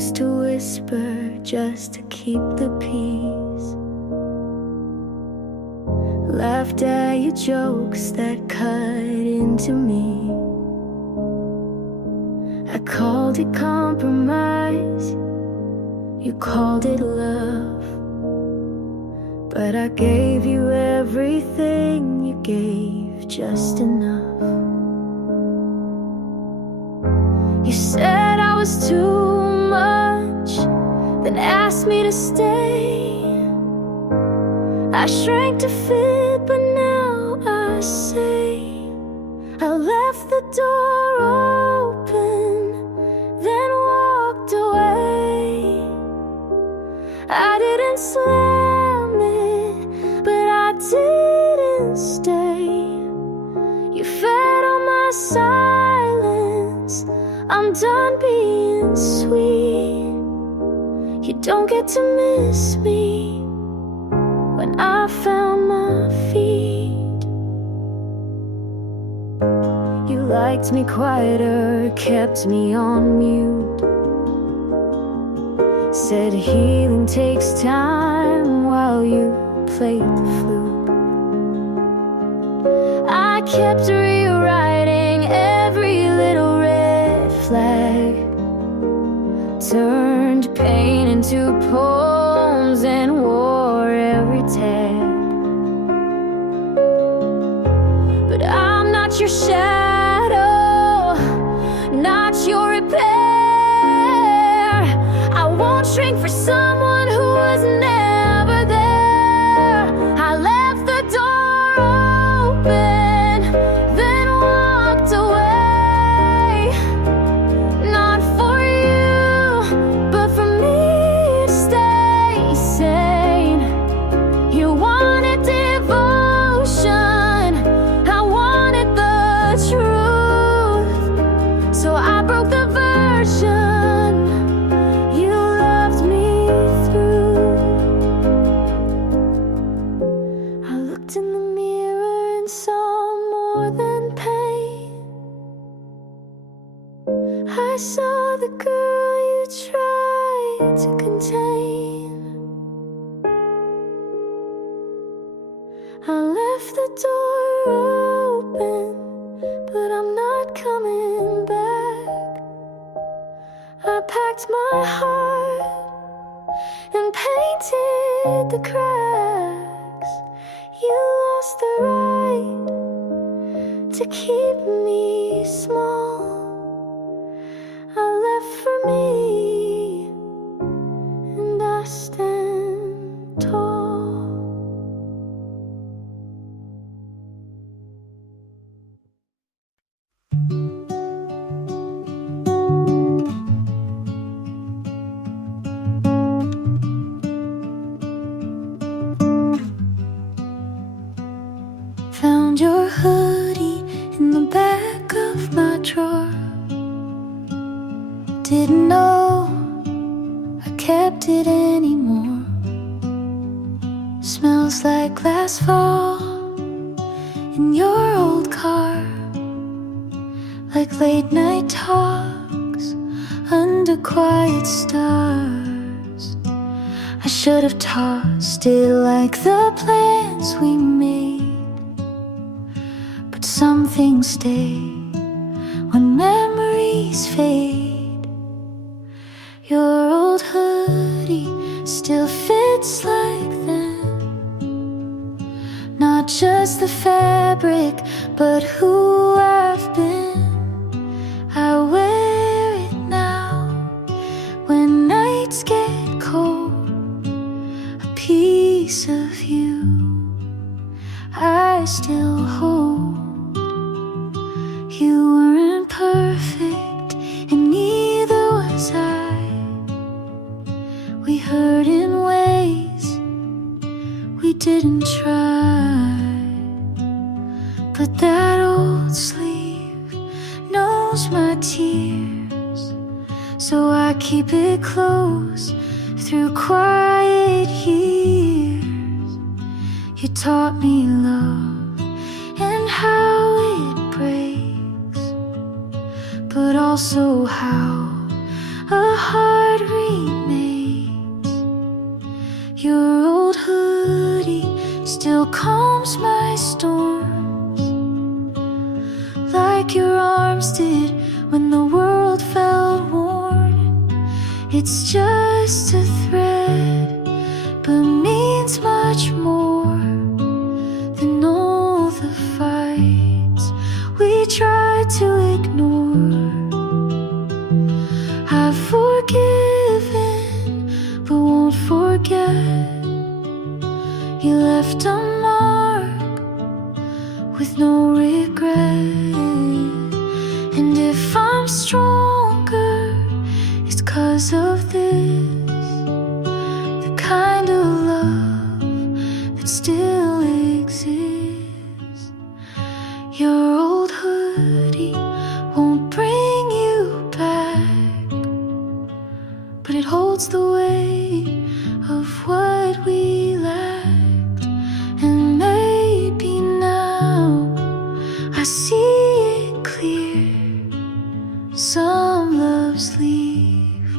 used to whisper just to keep the peace. Laughed at your jokes that cut into me. I called it compromise, you called it love. But I gave you everything, you gave just enough. You said I was too much, then asked me to stay. I shrank to fit, but now I say I left the door open, then walked away. I didn't slam it, but I didn't stay. You fed on my silence, I'm done being sweet. You don't get to miss me when I found my feet. You liked me quieter, kept me on mute. Said healing takes time while you played the flute. I kept rewriting every little red flag, turned pain into poems and wore every tag. But I'm not your shadow, not your repair. I won't shrink for someone who was never there. I left the door open, then walked away. Not for you, but for me to stay sane. You wanted devotion, I wanted the truth. So I broke the version you loved me through. I looked in the mirror and saw more than pain. I saw the girl you tried to contain. I left the door open, but I'm not coming back. I packed my heart and painted the cracks. You lost the right to keep me small. I left for me, and I stand tall. Found your hoodie in the back of my drawer. Didn't know I kept it anymore. Smells like last fall in your old car, like late night talks under quiet stars. I should have tossed it like the plans we made, but some things stay when memories fade. Your old hoodie still fits like then, not just the fabric, but who I've been. I wear it now when nights get cold. A piece of you I still hold. You weren't perfect, and neither was I. We hurt in ways we didn't try. But that old sleeve knows my tears, so I keep it close through quiet years. You taught me love and how it breaks, but also how a heart remains. Your old hoodie still calms my storms, like your arms did when the world felt worn. It's just a thread, but means much more than all the fights we tried to ignore. I've forgiven, but won't forget. You left a mark with no regret. And if I'm stronger, it's 'cause of this, the kind of love that still exists. Your old hoodie won't bring you back, but it holds the weight of what we lacked. And maybe now I see it clear. Some loves leave,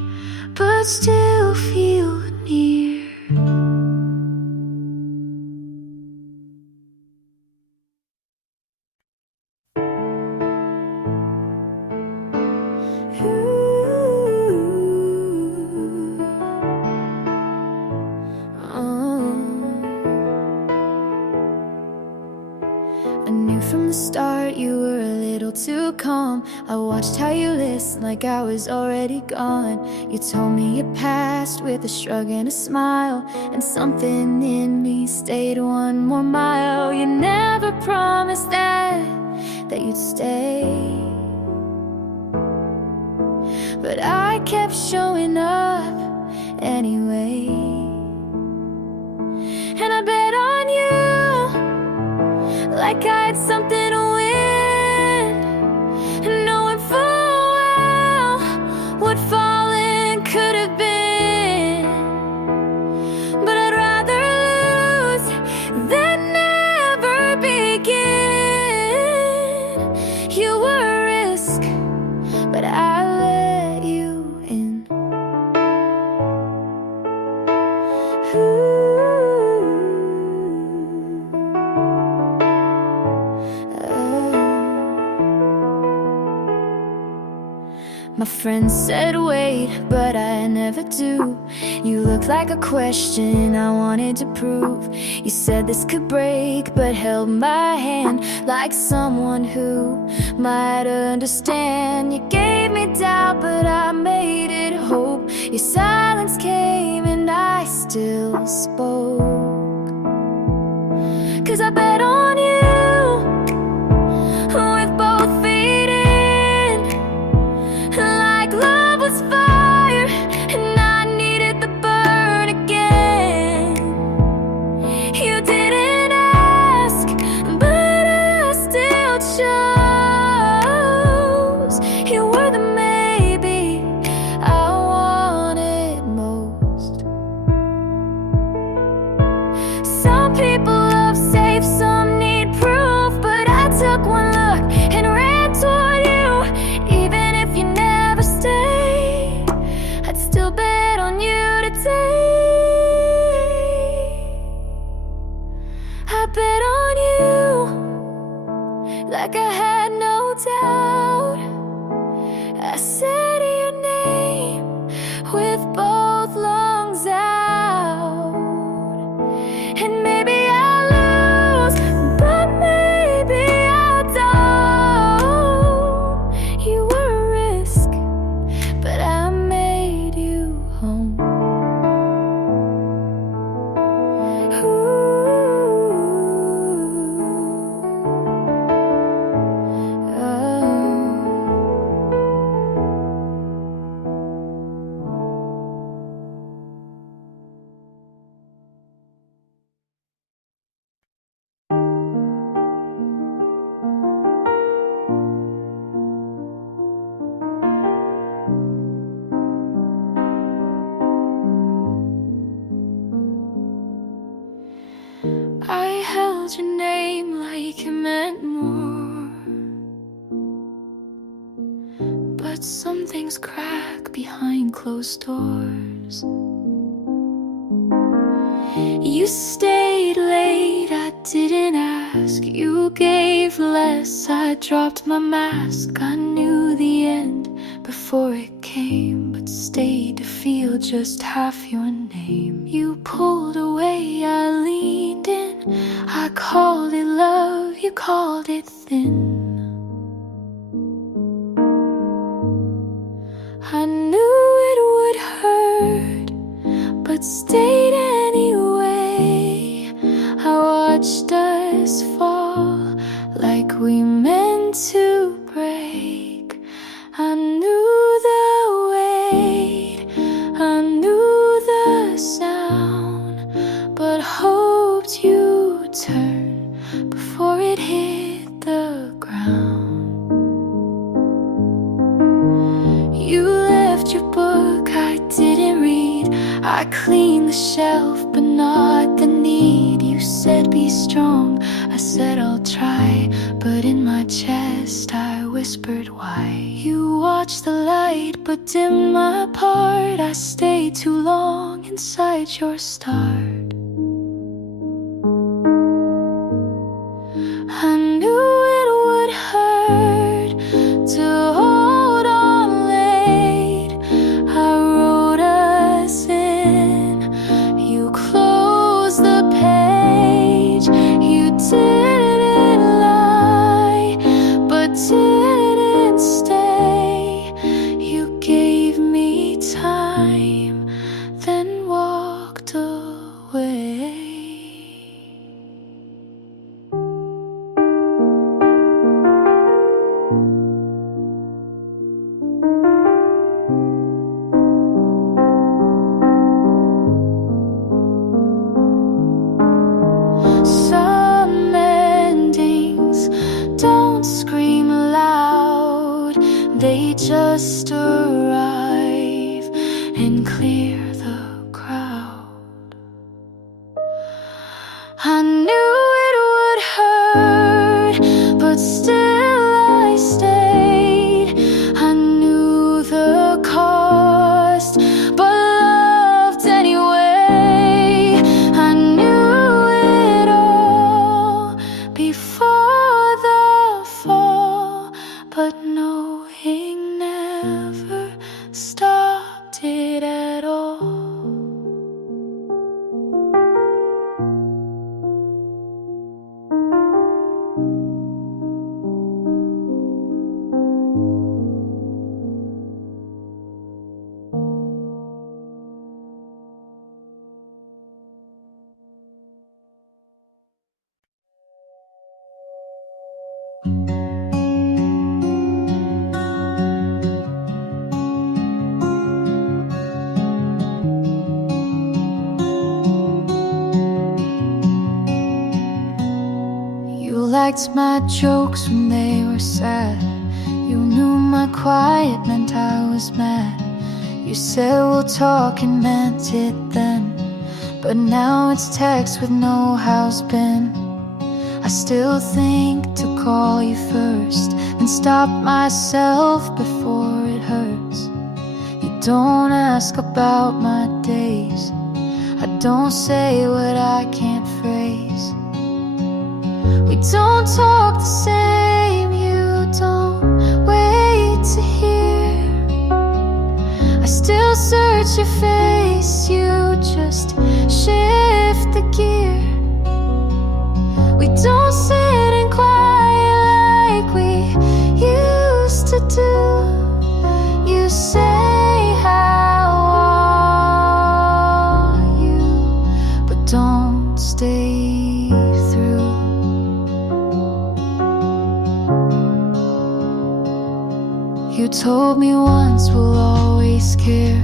but still feel near. I knew from the start you were a little too calm. I watched how you listened like I was already gone. You told me your past with a shrug and a smile, and something in me stayed one more mile. You never promised that you'd stay, but I kept showing up anyway. And I bet on you like I had something to win, and knowing full well what falling could have been. But I'd rather lose than never begin. You were a risk, but I let you in. My friends said wait, but I never do. You looked like a question I wanted to prove. You said this could break, but held my hand like someone who might understand. You gave me doubt, but I made it hope. Your silence came and I still spoke. 'Cause I bet on you with both feet in, like love was fire and I needed the burn again. You didn't ask, but I still chose. You were the maybe I wanted most. Some people love safe, some need proof, but I took one look and ran toward you. Even if you never stay, I'd still bet on you today. I bet on you like I had no doubt. I said your name with both lungs out. And maybe I'll lose, but maybe I don't. You were a risk, but I made you home. I held your name like it meant more, but but some things crack behind closed doors. You stayed late, I didn't ask. You gave less, I dropped my mask. I knew the end before it came, but stayed to feel just half your name. You pulled away, I leaned in. I called it love, you called it thin. I knew it would hurt, but stayed anyway. I watched us fall like we meant to break. I knew the weight, I knew the sound, but hoped you'd turn before it hit the ground. You left your book, I didn't read. I cleaned the shelf, but not the need. You said be strong, I said I'll try, but in my chest I whispered why. You watched the light, but dimmed my part. I stayed too long inside your start. I knew it would hurt to hold on late. I wrote us in, you closed the page. You didn't lie, but didn't stay. You gave me time, then walked away. Some endings don't scream loud, they just arrive and clear the crowd. I knew it would hurt, but still I stayed. I knew the cost, but loved anyway. I knew it all before the fall, but knowing never stopped it at all. You liked my jokes when they were sad. You knew my quiet meant I was mad. You said we'll talk and meant it then, but now it's text with no how's been. I still think to call you first and stop myself before it hurts. You don't ask about my days, I don't say what I can't phrase. We don't talk the same, you don't wait to hear. I still search your face, you just shift the gear. We don't sit and quiet like we used to do. You say how are you, but don't stay through. You told me once we'll always care,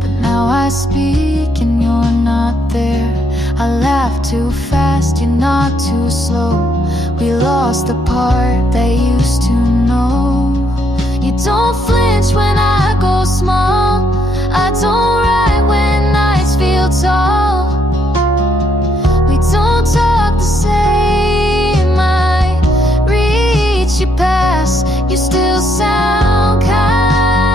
but now I speak and you're not there. I laugh too fast, you're not too slow. We lost the part that used to know. You don't flinch when I go small, I don't write when nights feel tall. We don't talk the same, I reach you past. You still sound kind.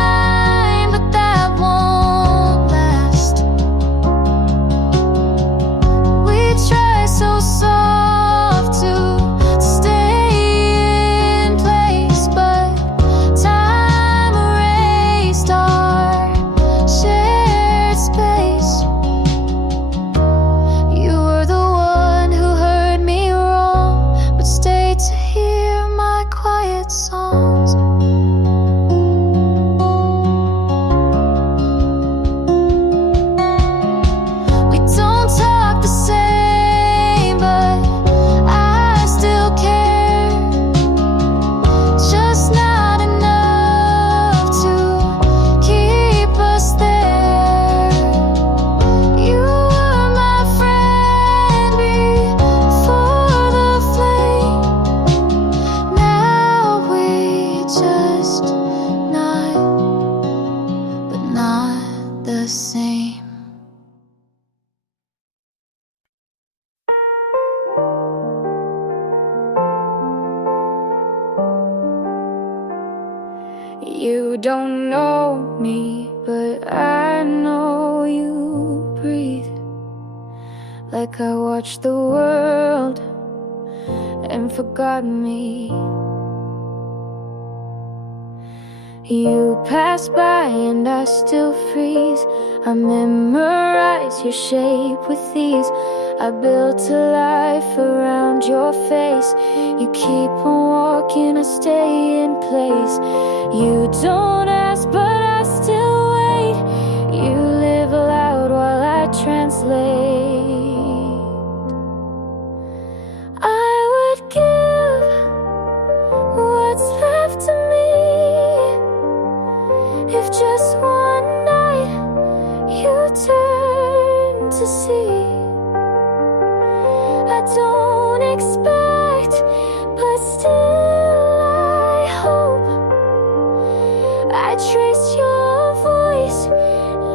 You don't know me, but I know you breathe. Like I watched the world and forgot me. You pass by and I still freeze. I memorize your shape with ease. I built a life around your face. You keep on walking, I stay in place. You don't ask, but I still wait. You live aloud while I translate. I would give what's left of me if just one night you turn to see. I don't expect, but still I hope. I trace your voice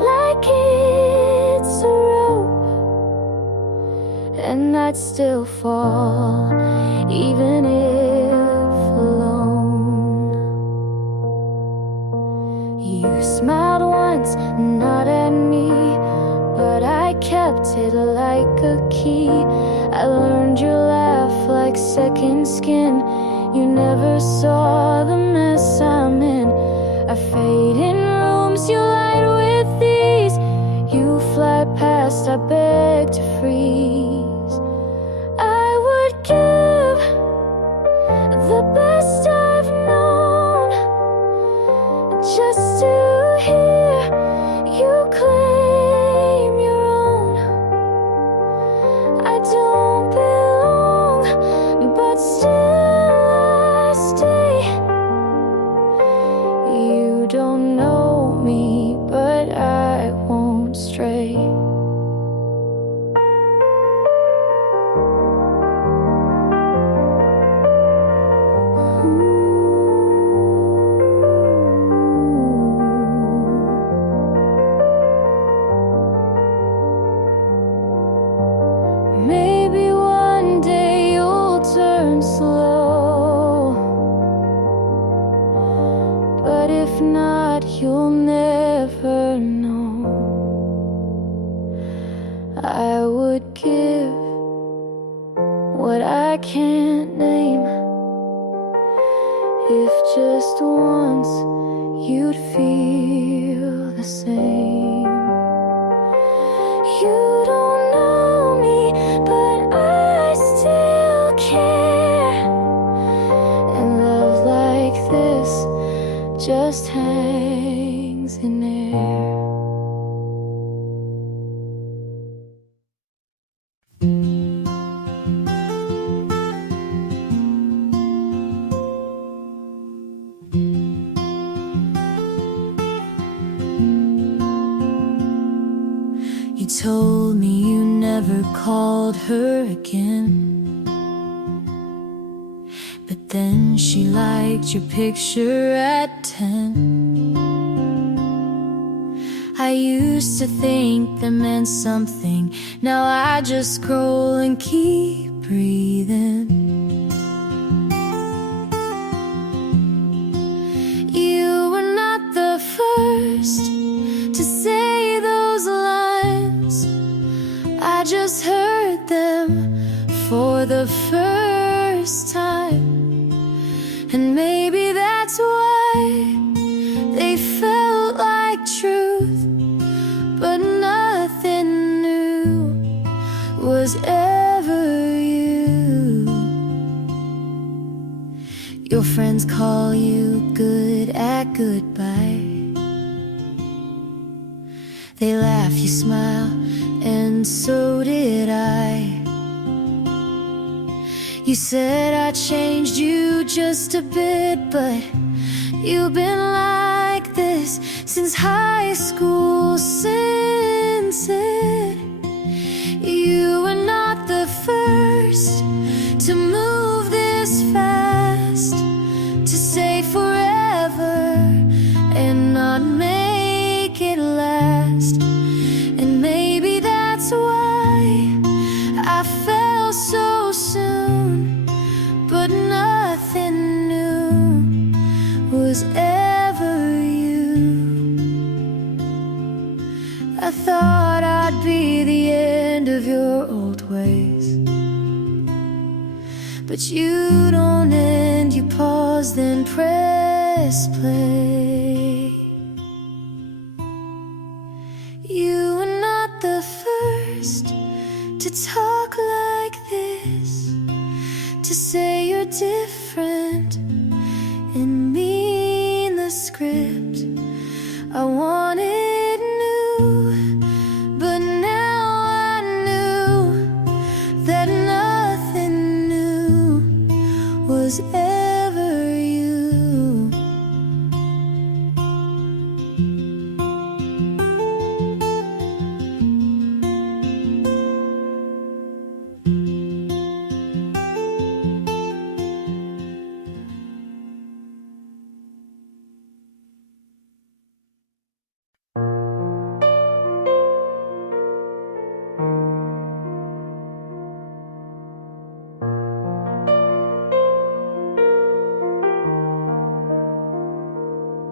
like it's a rope, and I'd still fall, even if alone. You smiled once, not at me, but I kept it like a key. I learned your laugh like second skin. You never saw the mess I'm in. I fade in rooms you light with these. You fly past, I beg to freeze. I would give the best I've known just to hear you claim your own. I don't belong, but still I stay. You don't know me, but I won't stray. Maybe one day you'll turn slow, but if not, you'll never know. I would give what I can't name if just once you'd feel the same. You don't know me, but I still care. And love like this just hangs in air. You told me you never called her again, but then she liked your picture at 10. I used to think that meant something. Now I just scroll and keep breathing. You were not the first to say those lines. I just heard them for the first time. And maybe that's why they felt like truth, but nothing new was ever you. Your friends call you good at goodbye. They laugh, you smile, and so did I. You said I changed you just a bit, but you've been like this since high school, since it. You were not the first to move this fast, to say forever and not make it last. And maybe that's why I fell so soon, but nothing new was ever you. but you don't end, you pause, then press play. You are not the first to talk like this, to say you're different and mean the script. I wanted new, but now I knew that nothing new was ever you.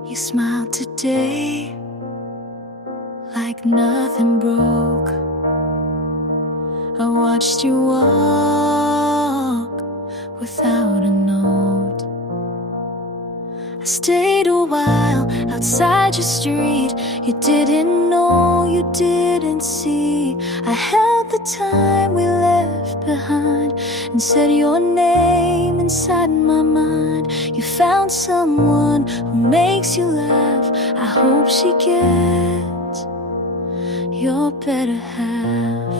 You smiled today like nothing broke. I watched you walk without a note. I stayed a while outside your street. You didn't know, you didn't see. I held the time we left behind and said your name inside my mind. You found someone who makes you laugh. I hope she gets your better half.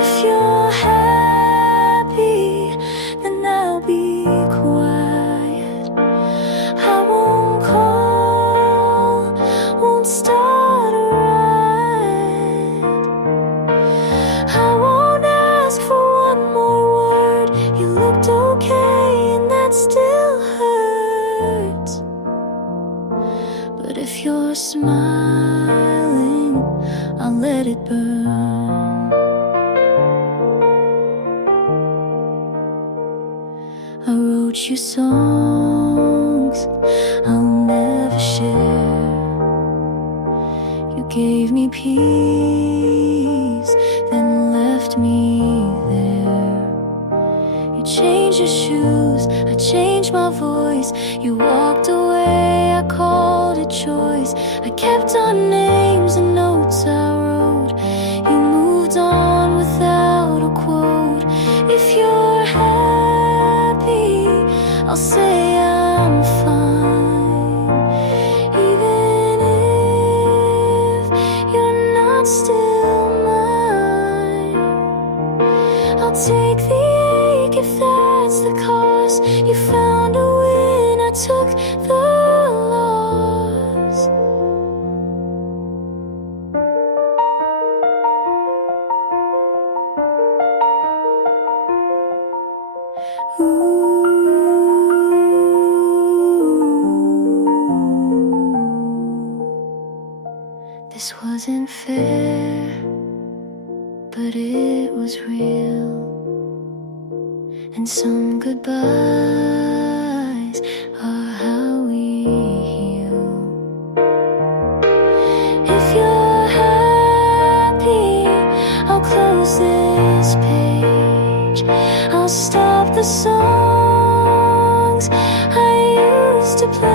If you're happy, then I'll be quiet. I won't call, won't start a riot. I won't ask for one more word. You looked okay and that still hurts. But if you're smiling, I'll let it burn. I wrote you songs I'll never share. You gave me peace, then left me there. You changed your shoes, I changed my voice. You walked away, I called it choice. I kept our names and notes I wrote. You moved on without a quote. If you're happy, I'll say I'm fine. Even if you're not still mine, I'll take the ache if that's the cost. You found a win, I took the loss. This wasn't fair, but it was real. And some goodbyes are how we heal. If you're happy, I'll close this page. I'll stop the songs I used to play.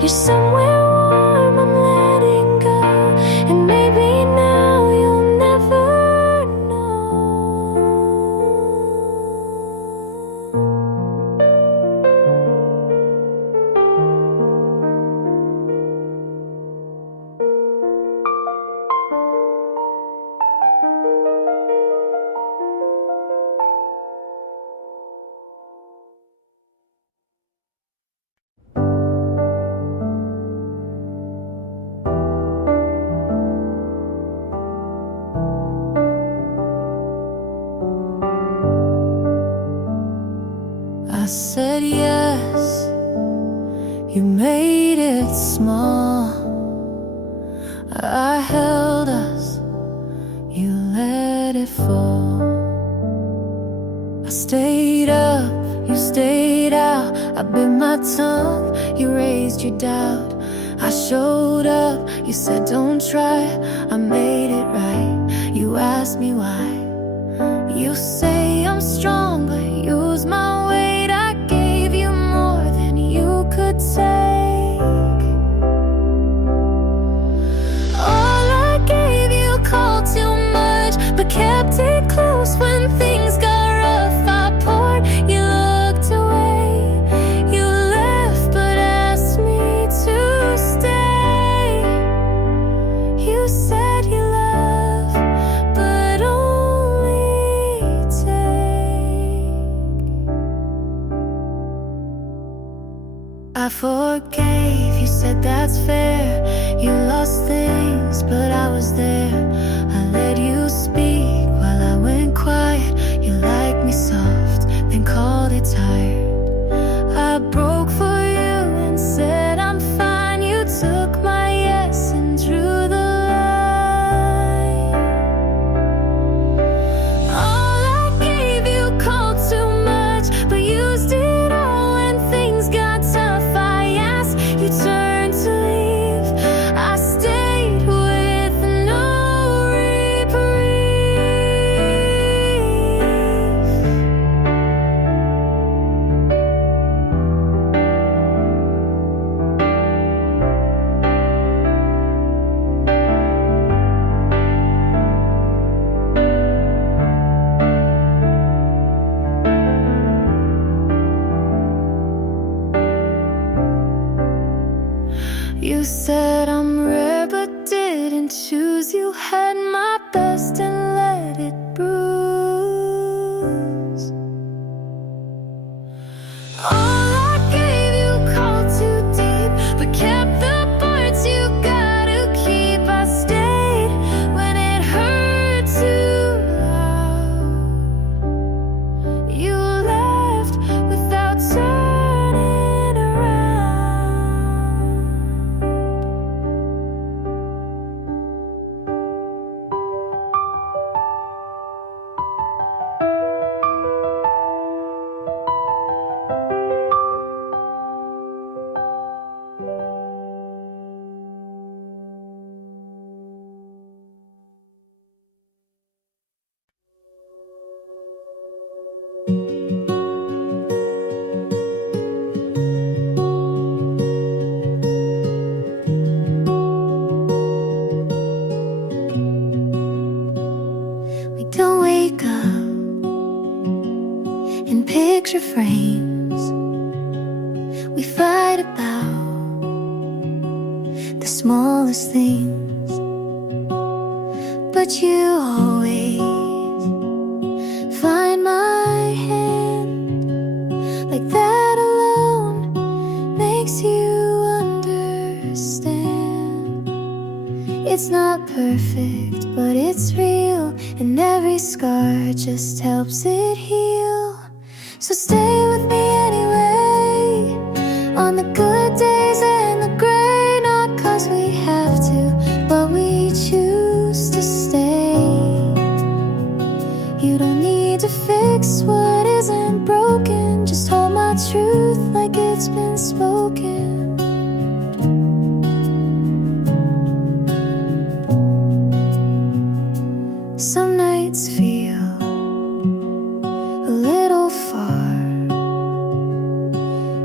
You're somewhere warm, I'm letting go. And maybe now you'll never know. I said yes, you made it small. I held us, you let it fall. I stayed up, you stayed out. I bit my tongue, you raised your doubt. I showed up, you said don't try. I made it right, you asked me why. You say I'm strong, but use my weight. I gave you more than you could take. All I gave you called too much, but kept it close when things got rough. I poured, you looked away. You left, but asked me to stay. You said you love, but only take. I forgave, you said that's fair. You lost things, but I was there. I let you speak while I went quiet. You liked me soft, then called it tired. I broke for you and said I'm fine. You took my yes and drew the line. All I gave you called too much, but used it all when things got tough. I asked, you turned to leave. I stayed with no reprieve. You said I'm rare, but didn't choose. You had my best and let it bruise. All I gave you called too deep, but kept the parts you gotta keep. I stayed when it hurt too loud. You left without turning around. We don't wake up in picture frames. We fight about the smallest things, but you always find my hand. Like that alone makes you understand. It's not perfect, but it's real, and every scar just helps it heal. So stay with me anyway, on the good days and the gray. Not 'cause we have to, but we choose to stay. You don't need to fix what isn't broken. Just hold my truth like it's been spoken. Some nights feel a little far,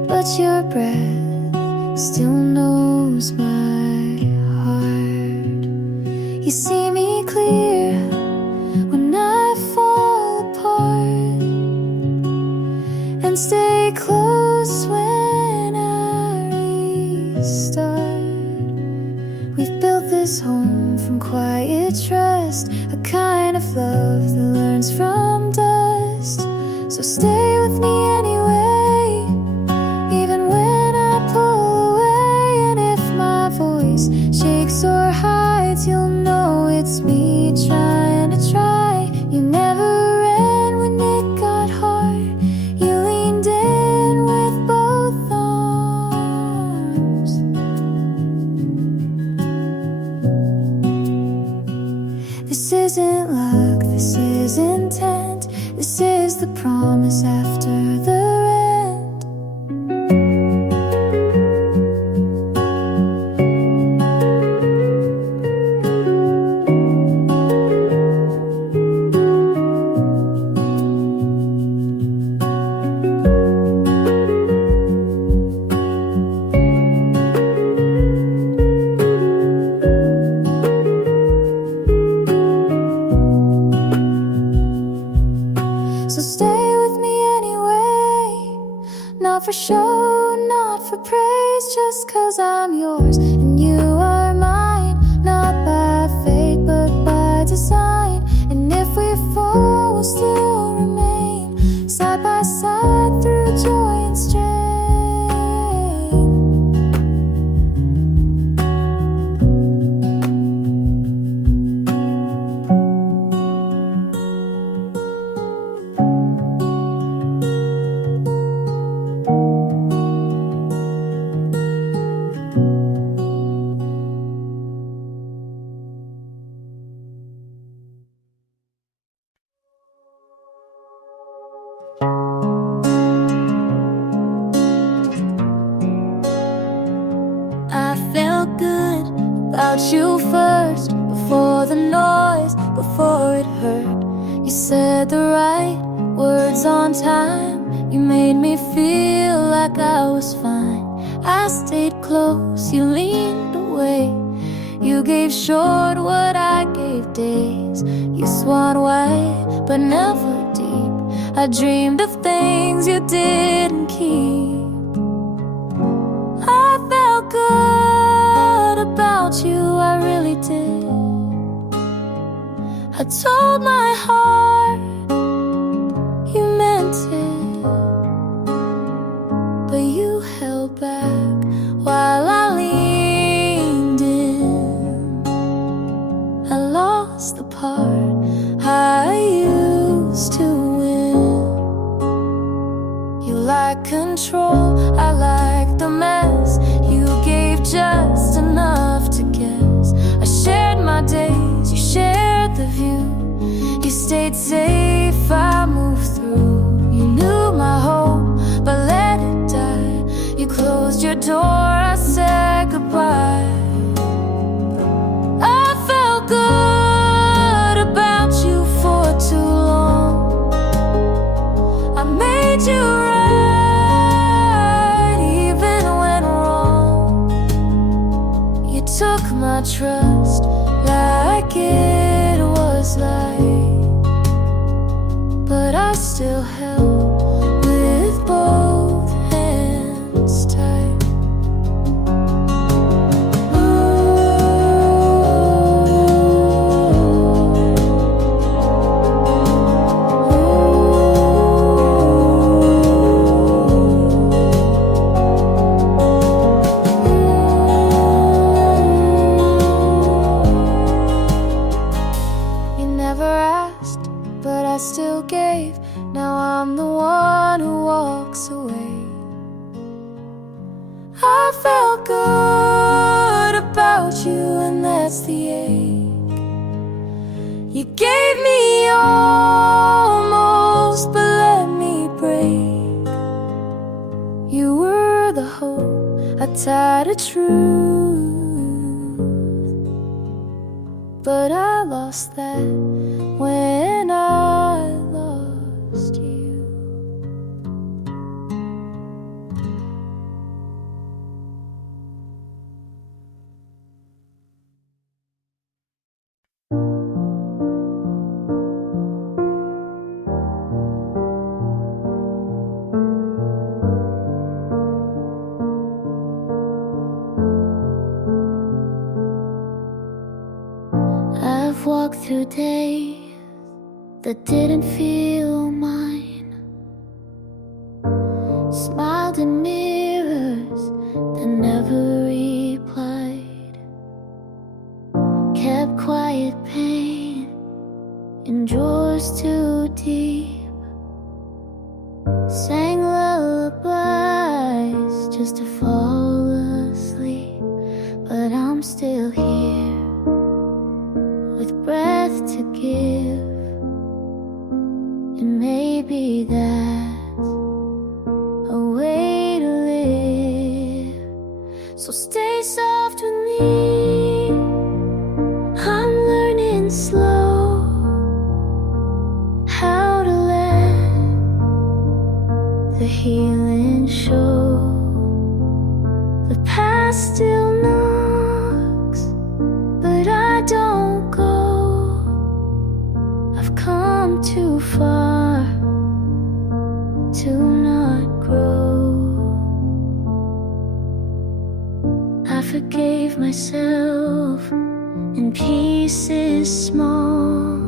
but your breath still knows my heart. You see me clear when I fall apart, and stay close when I restart. We've built this home from quiet trust, a kind of love that learns from dust. So stay with me anyway, even when I pull away. And if my voice shakes or hides, you'll know it's me trying to try. You never ran when it got hard. You leaned in with both arms. This isn't luck, this is intent. This is the promise after the rent. for show, not for praise, just 'cause I'm yours and you are mine. Not by fate, but by design. And if we fall, we'll still remain side by side through joy and strain. I felt good about you first, before the noise, before it hurt. You said the right words on time. You made me feel like I was fine. I stayed close, you leaned away. You gave short what I gave days. You swam wide, but never deep. I dreamed of things you didn't keep. I felt good about you, I really did. I told my heart you meant it, but you held back while I leaned in. I lost the part I used to win. You like control, I like the mess. You gave just enough to guess. I shared my days, you shared the view. You stayed safe, I moved through. You knew my hope, but let it die. You closed your door, I said goodbye. I felt good about you for too long. I made you right even when wrong. You took my trust like it was light, but I still held with both hands tight. You never asked, but I still gave. Now I'm the one who walks away. I felt good about you, and that's the ache. You gave me almost, but let me break. You were the hope I tied a truth, but I lost that when I lost you. I've walked through days that didn't feel mine, smiled in mirrors that never replied, kept quiet pain in drawers too deep, sang lullabies just to fall asleep. But I'm still here with breath to give, and maybe that's a way to live. So stay soft with me, I'm learning slow how to let the healing show. The past still knocks, but I don't go. I've come too far to not grow. myself in pieces small,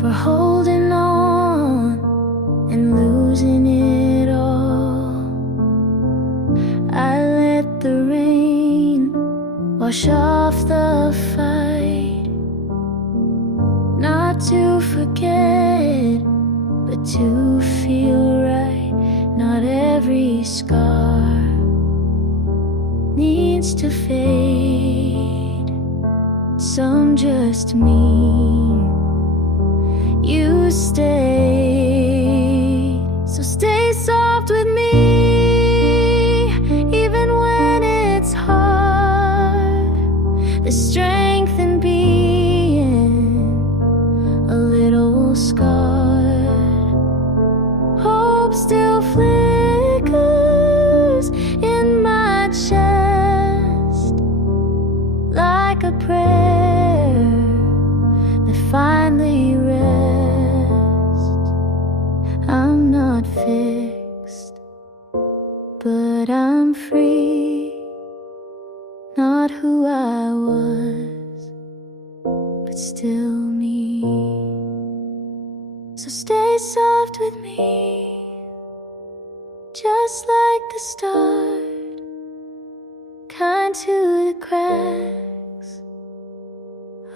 for holding on and losing it all. I let the rain wash off the fight, not to forget, but to feel right. Not every scar needs to fade, some just mean you stay. So stay soft with me, even when it's hard. The strength in being a little scarred. Hope still flickers in my chest, like a prayer that finally rests. I'm not fixed, but I'm free. Not who I was, but still me. So stay soft with me, just like the start, kind to the cracks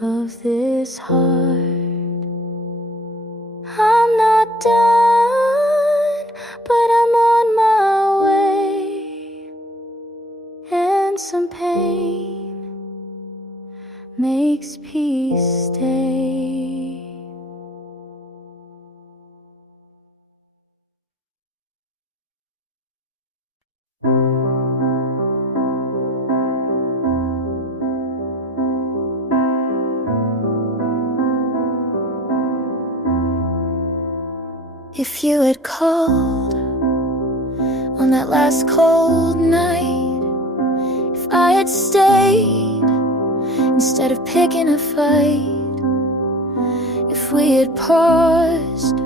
of this heart. I'm not done, but I'm on my way, and some pain makes peace stay. If you had called on that last cold night, if I had stayed instead of picking a fight, if we had paused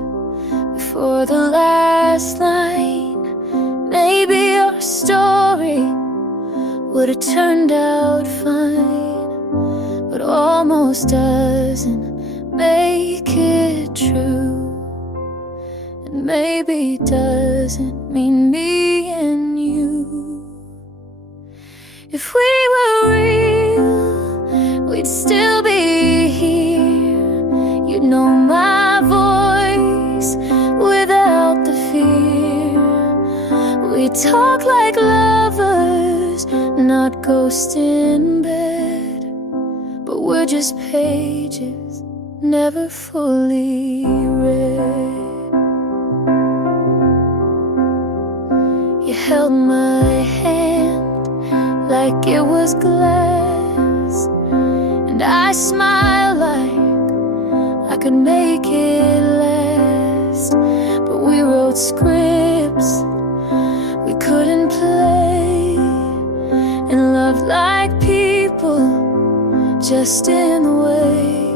before the last line, maybe our story would have turned out fine. But almost doesn't make it true, and maybe doesn't mean me and you. If we were real, we'd still be here. You'd know my voice without the fear. We talk like lovers, not ghosts in bed, but we're just pages never fully read. You held my hand like it was glass, and I smiled like I could make it last. But we wrote scripts we couldn't play, and loved like people, just in the way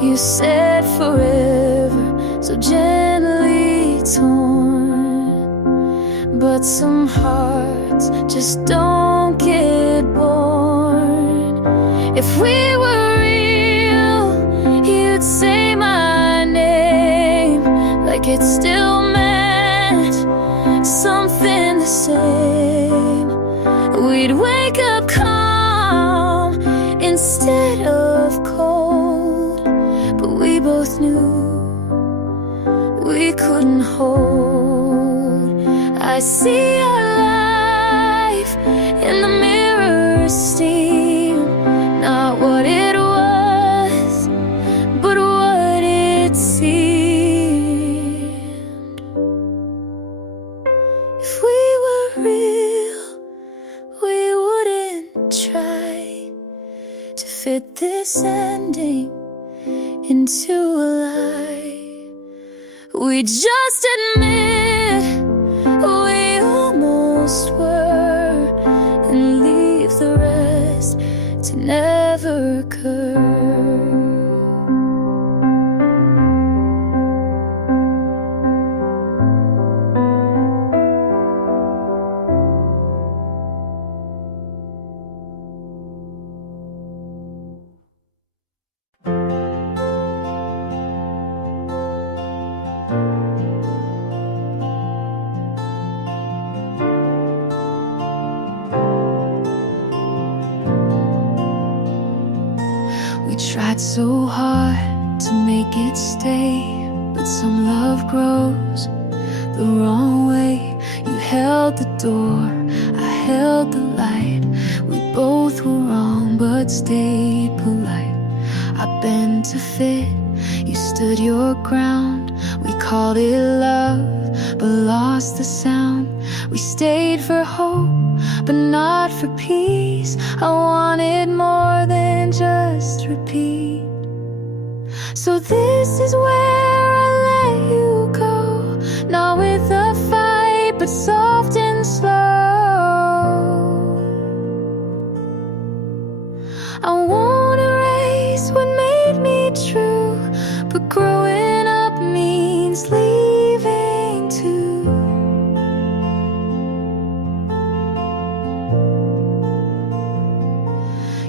you said forever, so gently torn. But some hearts just don't get born. If we were real, you'd say my name like it still meant something the same. We'd wake up calm instead of cold, but we both knew we couldn't hold. I see our life in the mirror steam, not what it was, but what it seemed. If we were real, we wouldn't try to fit this ending into a lie. We just admit we almost were, and leave the rest to never occur. so hard to make it stay, but some love grows the wrong way. You held the door, I held the light. We both were wrong but stayed polite. I bent to fit, you stood your ground. We called it love, but lost the sound. We stayed for hope, but not for peace. I wanted more than just repeat. So this is where I let you go, not with a fight, but soft and slow. I won't erase what made me true, but growing up means leaving too.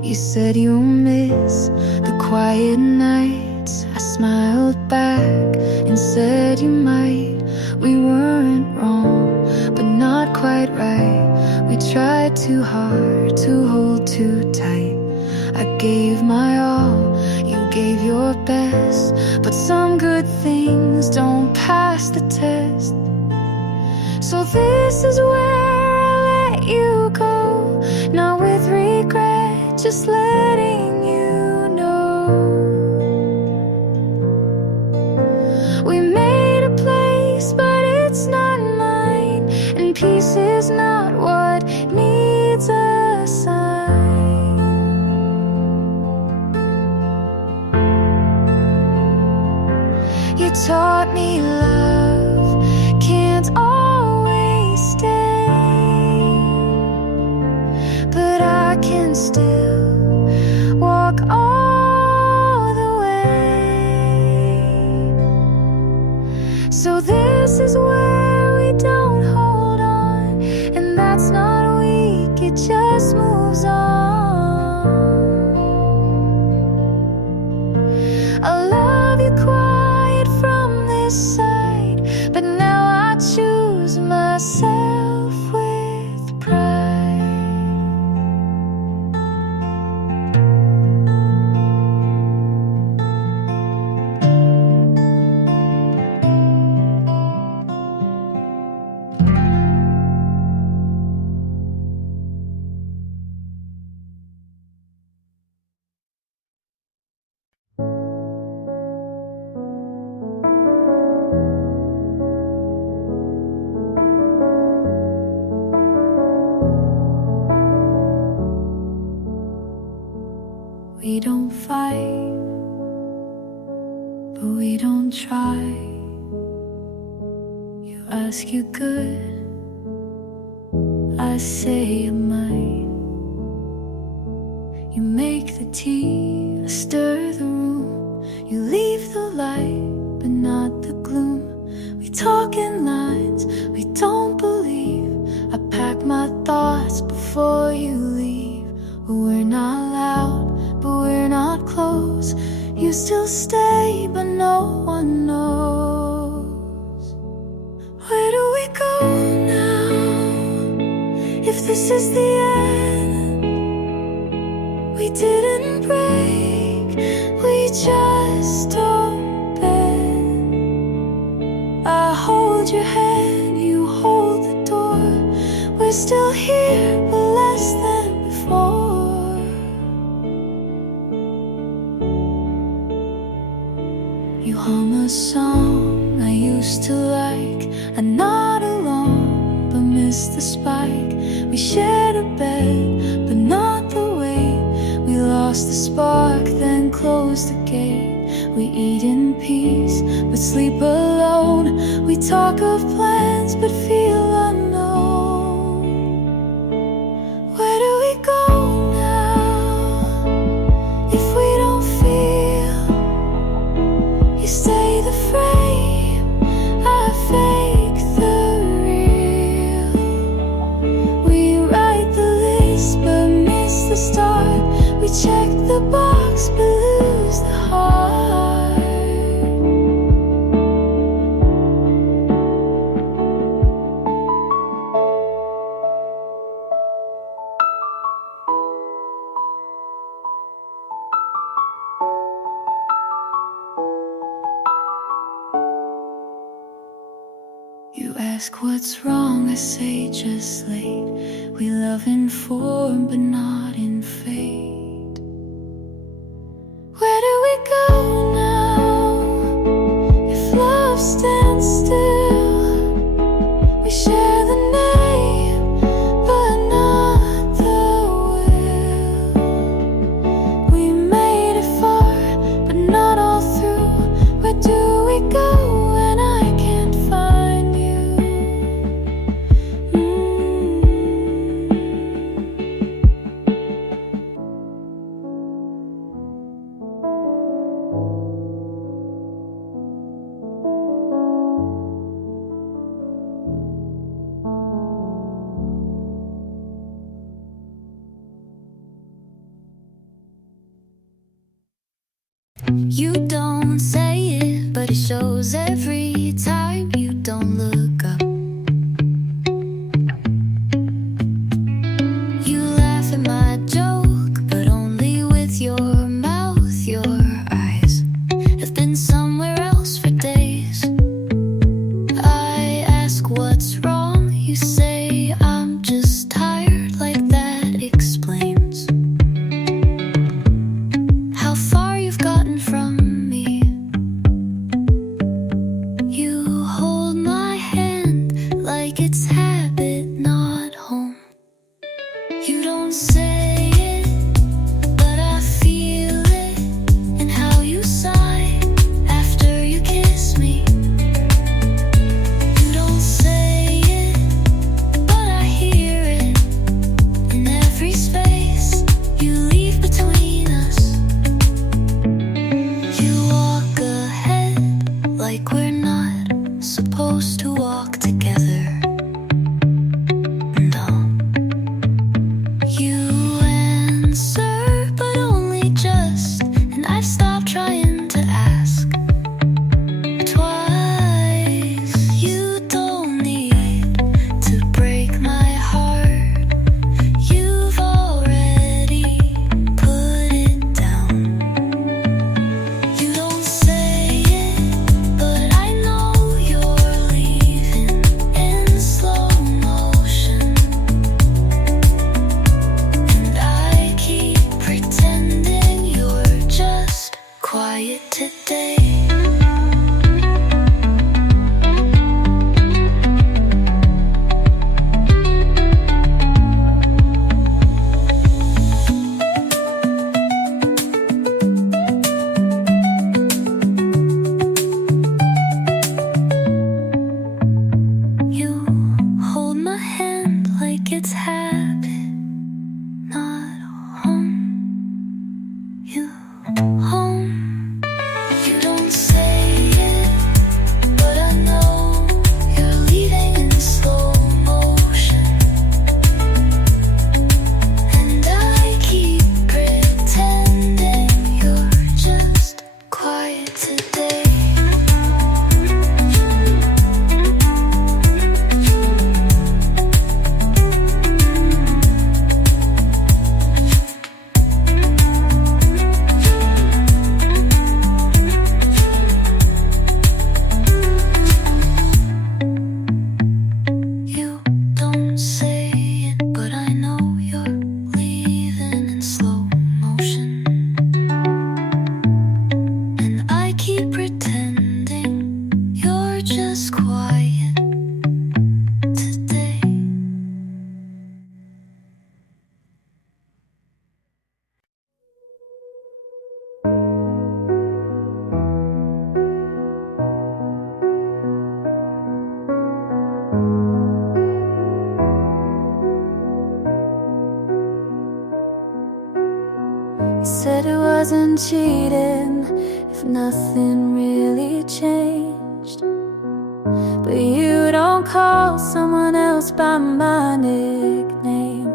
You said you'll miss the quiet nights. I smiled back and said you might. We weren't wrong, but not quite right. We tried too hard to hold too tight. I gave my all, you gave your best, but some good things don't pass the test. So this is where I let you go, not with regret, just letting you know. We made a place, but it's not mine, and peace is not what needs a sign. You taught me love can't always stay, but I can still walk all the way. So this is where we don't hold on, and that's not weak, it just moves on. I love you quiet from this side, but now I choose myself with pride. We don't fight, but we don't try. You ask you good, I say I might. You make the tea, I stir the room. You leave the light, but not the gloom. We talk in lines we don't believe. I pack my thoughts before you leave. We're not loud, but we're not close. You still stay, but no one knows. Where do we go now? If this is the end, we didn't break, we just don't bend. I hold your hand, you hold the door. We're still here, but less than before. You hum a song I used to like. I'm not alone, but miss the spike. We shared a bed, but not the weight. We lost the spark, then closed the gate. We eat in peace, but sleep alone. We talk of plans, but feel unknown. Where do we go now? If we don't feel, you stay the frame, I fake the real. We write the list but miss the start. We check the box but lose the heart. ask what's wrong, I say just late. We love in form but not in fate. Where do we go now if love stands still? We share the name but not the will. We made it far but not all through. Where do we go when I can't find you? You don't say it, but it shows every time you don't look up. You laugh at my joke, but only with your mouth. Your eyes have been somewhere else for days. I ask what's wrong, you say I'm just tired. Like that explains how far you've gotten from me. You hold my hand like it's habit, not home. You don't say it, but I feel it in how you sigh after you kiss me. You don't say it, but I hear it in every space you leave between us. You walk ahead like we're not supposed to walk together. No. You answer, but only just, and I've stopped trying to ask twice. You don't need to break my heart. You've already put it down. You don't say it, but I know you're leaving in slow motion. And I keep pretending you're just quiet today. You hold my hand like it's habit, not home. You home. You don't say it, but I know you're leaving in slow motion. And I keep pretending you're just quiet today. You don't say it, but I know you're leaving in slow motion. And I keep pretending you're just quiet today. You said it wasn't cheating if nothing really changed. But you don't call someone else by my nickname.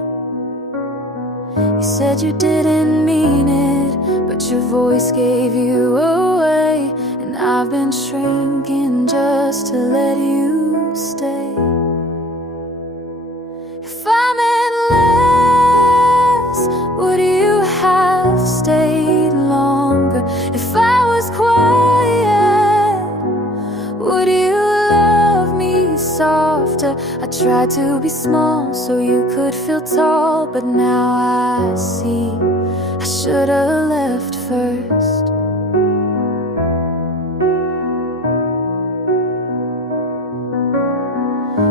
You said you didn't mean it, but your voice gave you away. And I've been shrinking just to let you stay. If I meant less, would you have stayed longer? If I was quiet, would you love me soft? closer. I tried to be small so you could feel tall, but now I see I should've left first.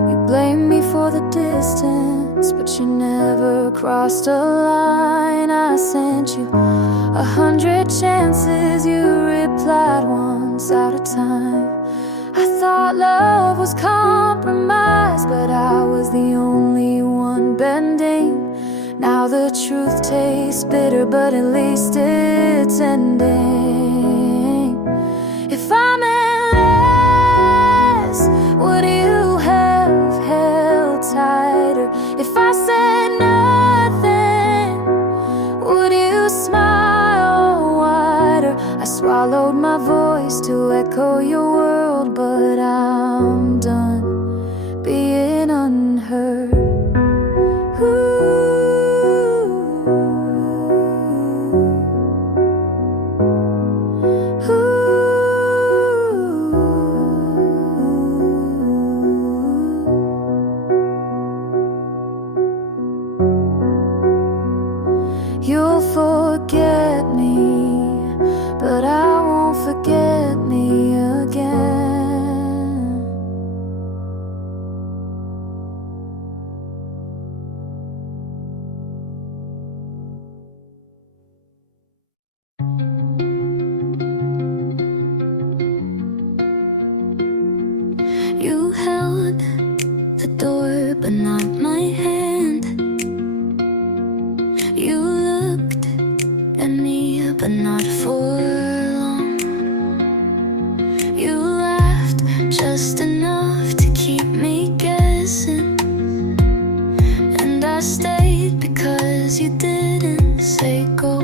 You blame me for the distance, but you never crossed a line. I sent you 100 chances, you replied once out of time. I thought love was compromise, but I was the only one bending. Now the truth tastes bitter, but at least it's ending. If I'm endless, would you have held tighter? If I said nothing, would you smile wider? I swallowed my voice to echo your world, but I'm done being unheard. You'll forget me, but I won't forget me again. You held the door, but not my hand. You looked at me, but not for long. You laughed just enough to keep me guessing, and I stayed because you didn't say go.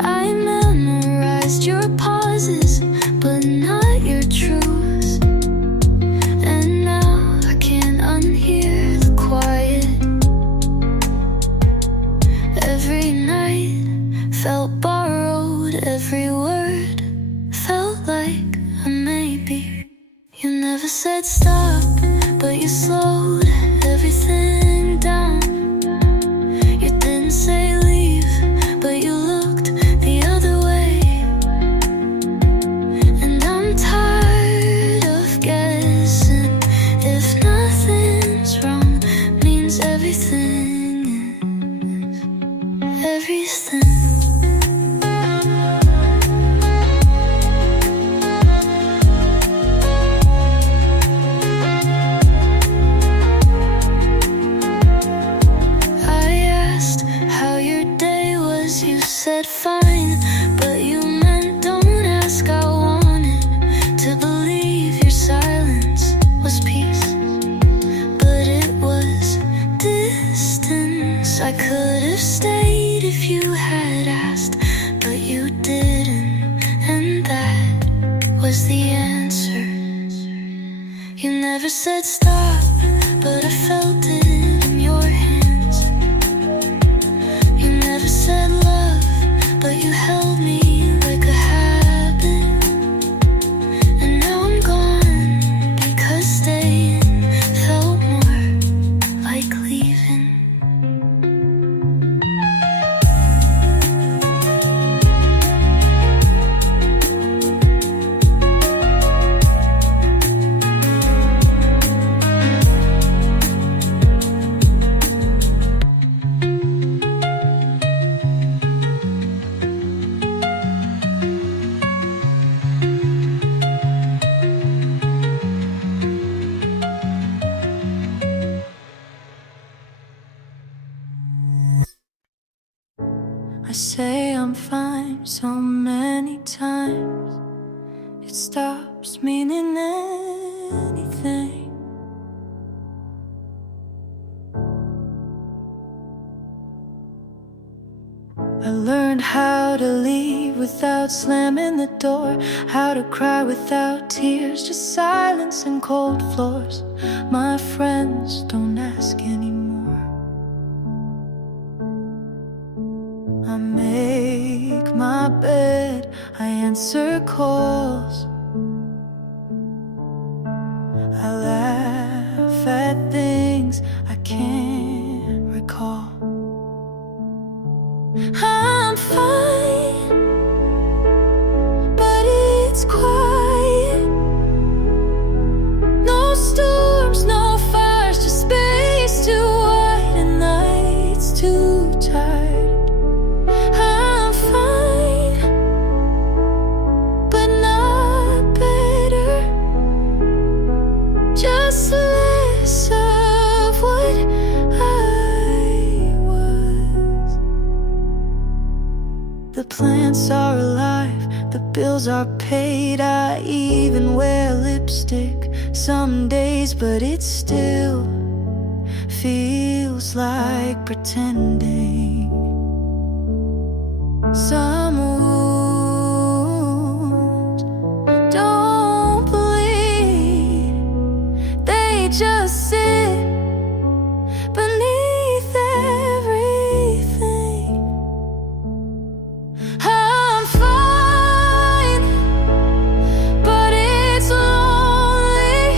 I memorized your pauses, but not your truths, and now I can't unhear the quiet. Every night felt borrowed, every word felt like a maybe. You never said stop, but you slowed everything down. You didn't say leave, but you looked the other way. And I'm tired of guessing. If nothing's wrong, means everything is everything. You said fine, but you meant don't ask. I wanted to believe your silence was peace, but it was distance. I could have stayed if you had asked, but you didn't, and that was the answer. You never said stop, but I felt it in your hands. You never said love, but you held me like a habit. And now I'm gone because staying felt more like leaving. I say I'm fine so many times, it stops meaning anything. I learned how to leave without slamming the door, how to cry without tears, just silence and cold floors. My friends don't ask anymore. I make my bed, I answer calls, bills are paid. I even wear lipstick some days, but it still feels like pretending. Some wounds don't bleed, they just sit beneath everything. I'm fine, but it's lonely.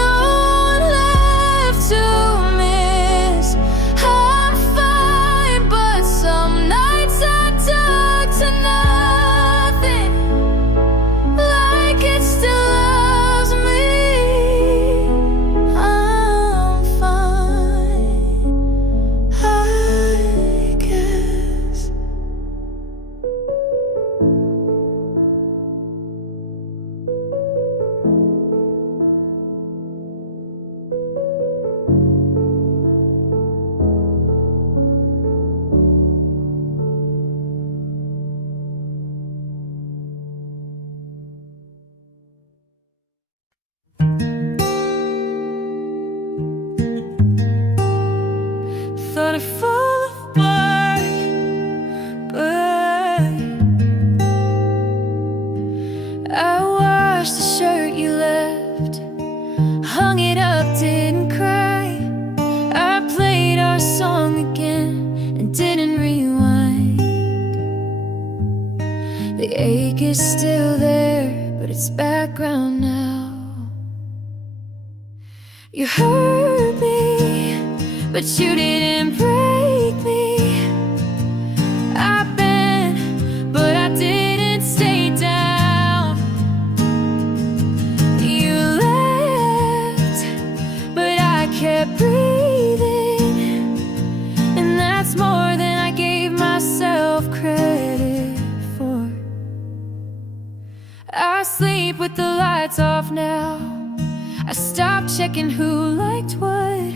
No one left to miss. I'm fine, but some nights I talk to nothing, like it still loves me. I'm fine, I guess. Thought I'd fall apart, but I washed the shirt you left, hung it up, didn't cry. I played our song again and didn't rewind. The ache is still there, but it's background now. You hurt me, but you didn't break me. I bent, but I didn't stay down. You left, but I kept breathing, and that's more than I gave myself credit for. I sleep with the lights off now. I stopped checking who liked what.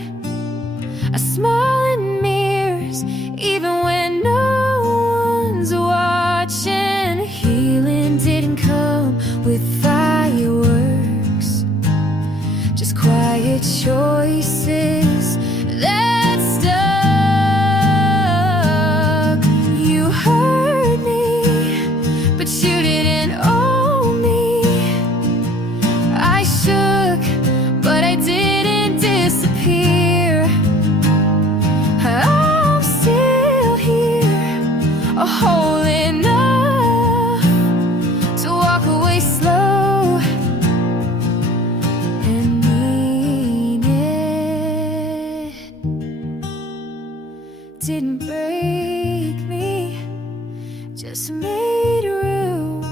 I smile in mirrors even when no one's watching. Healing didn't come with fireworks, just quiet choices that stuck. You hurt me, but you didn't own me. I shook, but I didn't disappear. I'm still here, whole enough to walk away slow and mean it. Didn't break me, just made room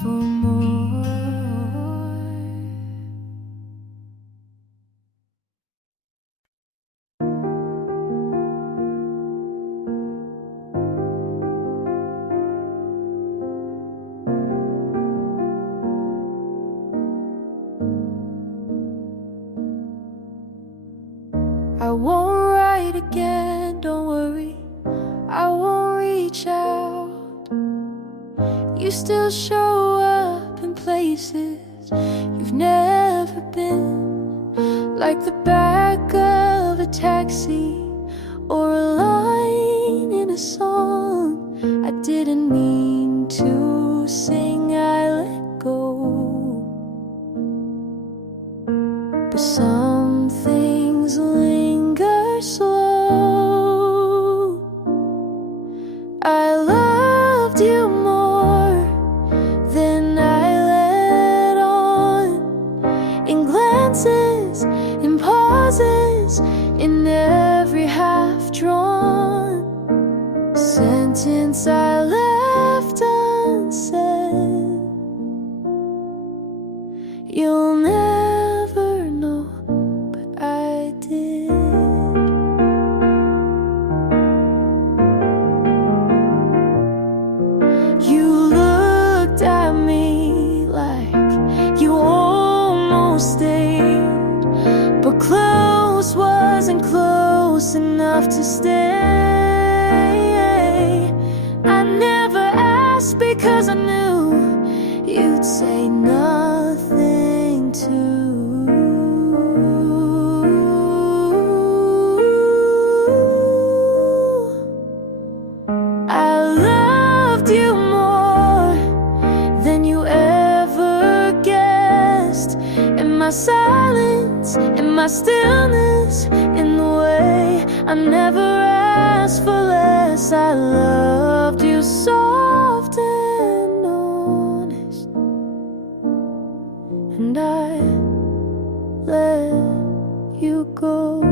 for more. I won't write again, don't worry, I won't reach out. You still show up in places you've never been, like the back of a taxi or a line in a song I didn't mean to sing. I let go, but some things linger slow. I loved you more than I let on, in glances, in pauses, in every half-drawn sentence I left unsaid. You'll never know, but I did. You looked at me like you almost stayed, but close wasn't close enough to stay. I never asked asked because I knew you'd say nothing too. I loved you more than you ever guessed. In my silence, in my stillness, in the way I never asked for less. I loved you soft and honest, and I let you go.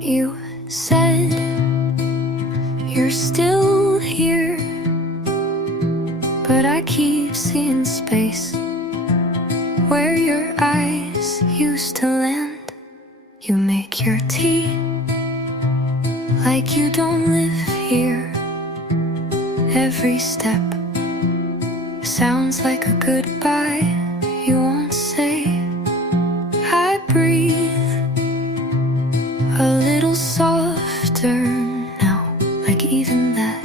You said you're still here, but I keep seeing space where your eyes used to land. You make your tea like you don't live here. Every step sounds like a goodbye you won't say. I breathe a little softer now, like even that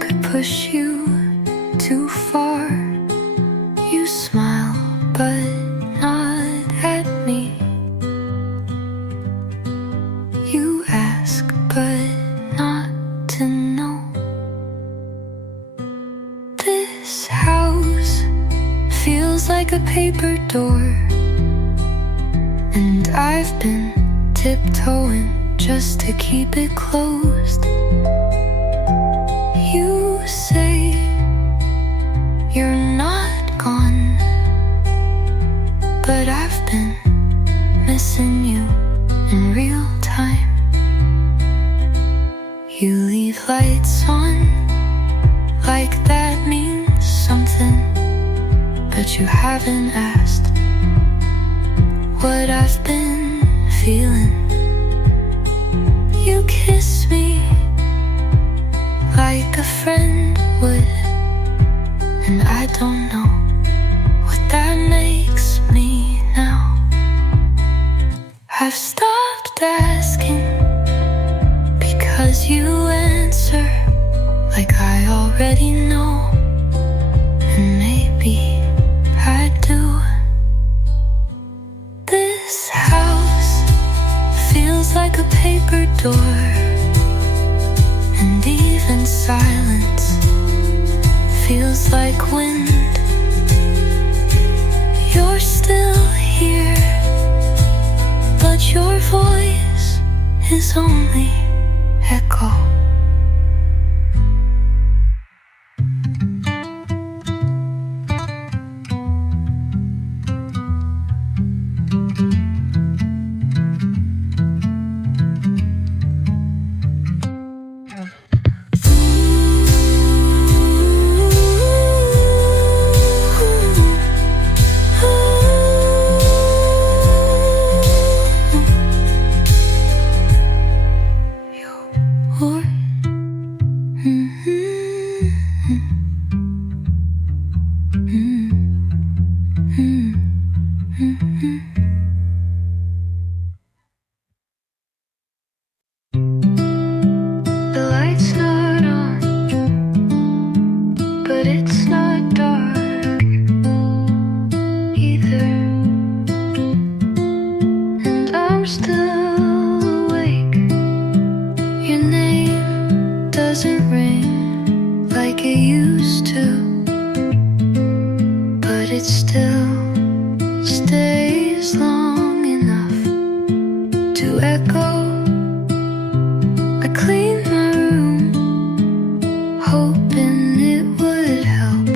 could push you too far. You smile, but not at me. You ask, but not to know. This house feels like a paper door, and I've been tiptoeing just to keep it closed. You say you're not gone, but I've been missing you in real time. You leave lights on like that means something, but you haven't asked what I've been feeling. You kiss me like a friend would, and I don't know what that makes me now. I've stopped asking because you answer like I already know, and maybe I do. This house feels like a paper door, and even silence feels like wind. You're still here, but your voice is only echo. It still stays long enough to echo. I cleaned my room, hoping it would help,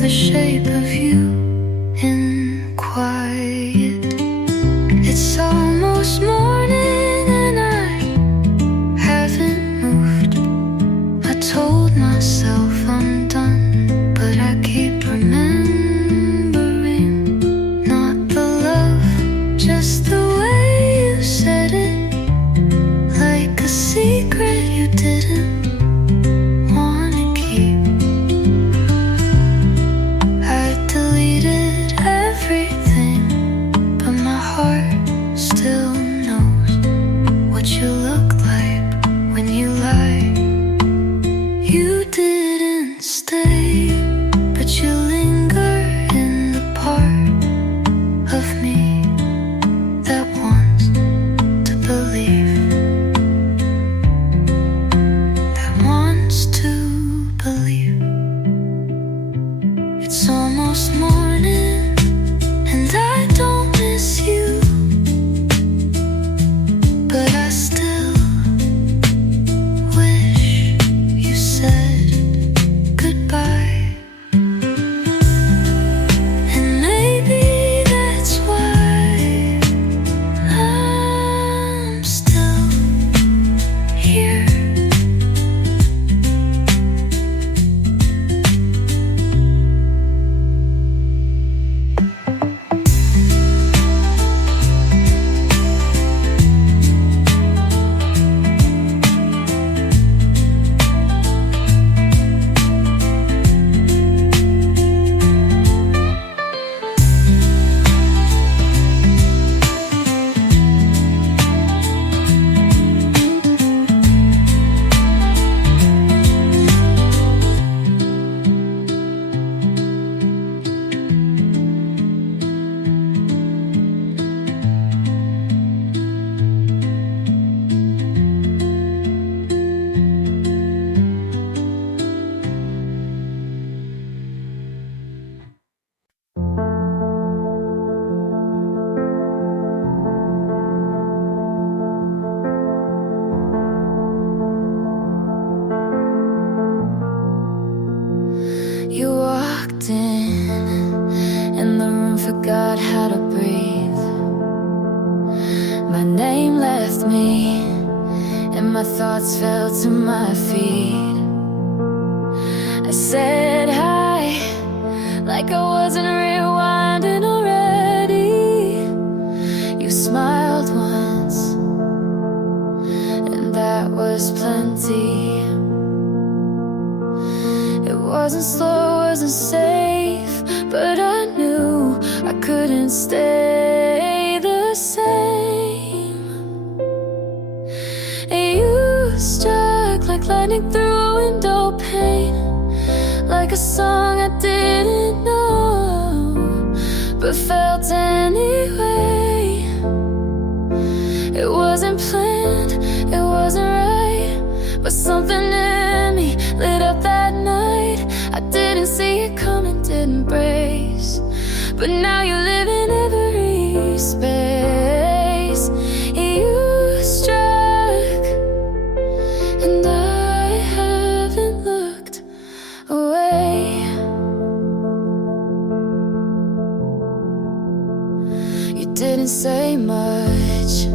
the shape of you in quiet. It's almost morning and I haven't moved. I told myself I'm done, but I keep remembering. Not the love, just the way you said it, like a secret you didn't wanna keep. I deleted everything, but my heart still knows what you look like when you lie. You didn't stay, but you linger in the part of me that wants to believe, that wants to believe. It's almost morning and I don't miss you, but I still wish you said goodbye. And maybe that's why I'm still here. You walked in and the room forgot how to breathe. My name left me and my thoughts fell to my feet. I said hi like I wasn't rewinding already. You smiled once and that was plenty. It wasn't slow, wasn't safe, but I knew I couldn't stay the same. You struck like lightning through a window pane, like a song I didn't know, but felt anyway. It wasn't planned, it wasn't right, but something in me lit up that night. I didn't see it coming, didn't brace, but now you live in every space. You struck, and I haven't looked away. You didn't say much,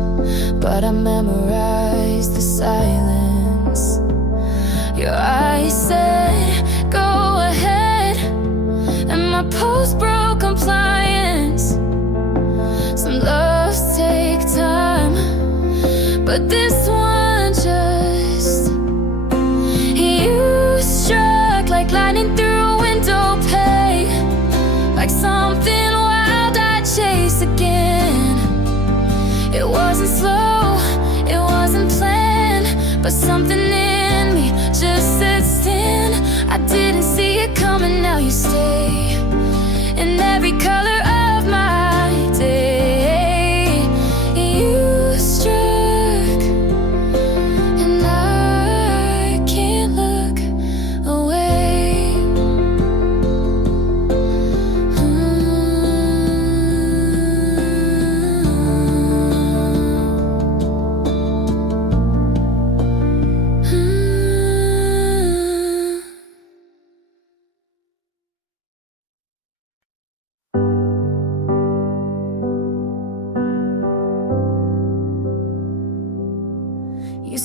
but I memorized the silence. Your eyes said, go ahead, and my pulse broke compliance. Some loves take time, but this one just. You struck like lightning through a window pane, like something wild I'd chase again. It wasn't slow, it wasn't planned, but something in me just said stand. I didn't see it coming, now you stay in every color of my day. You struck, and I can't look away.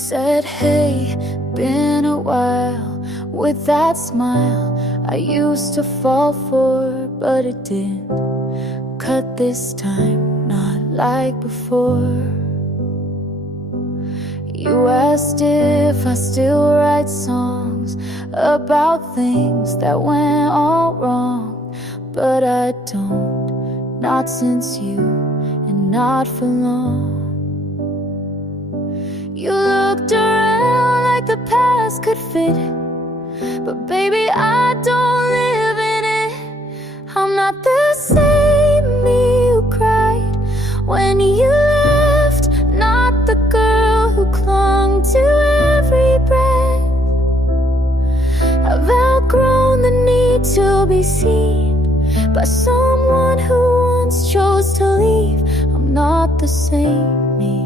said, hey, been a while. With that smile I used to fall for, but it didn't cut this time, not like before. You asked if I still write songs about things that went all wrong, but I don't, not since you, and not for long. You looked around like the past could fit, but baby, I don't live in it. I'm not the same me who cried when you left, not the girl who clung to every breath. I've outgrown the need to be seen by someone who once chose to leave. I'm not the same me.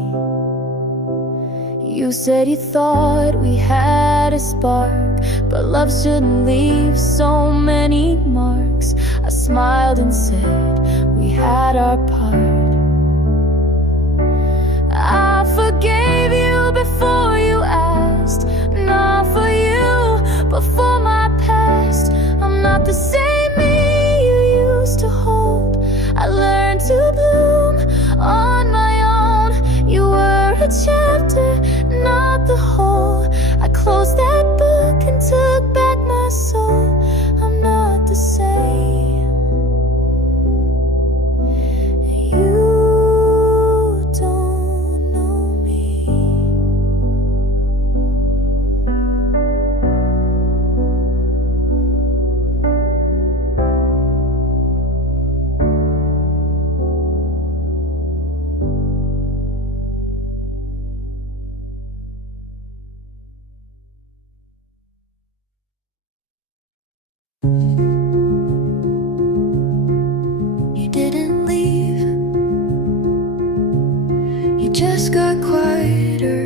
You said you thought we had a spark, but love shouldn't leave so many marks. I smiled and said we had our part. I forgave you before you asked, not for you, but for my past. I'm not the same me you used to hold. I learned to bloom on my own. You were a chapter, not the whole. I closed that book and took back my soul. I'm not the same. You don't know me. You didn't leave, you just got quieter,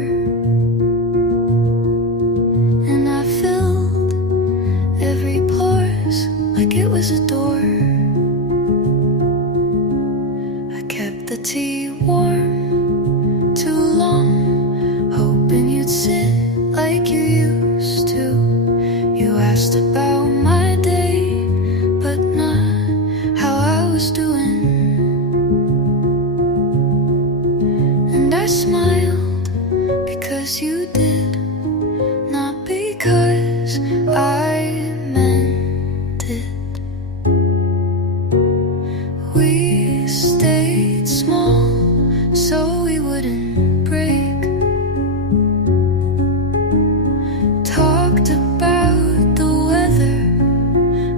and I filled every pause like it was a door. I kept the tea warm too long, hoping you'd sit like you used to. You asked about my day, but not how I was doing. And I smiled because you did, not because I meant it. We stayed small so we wouldn't break. Talked about the weather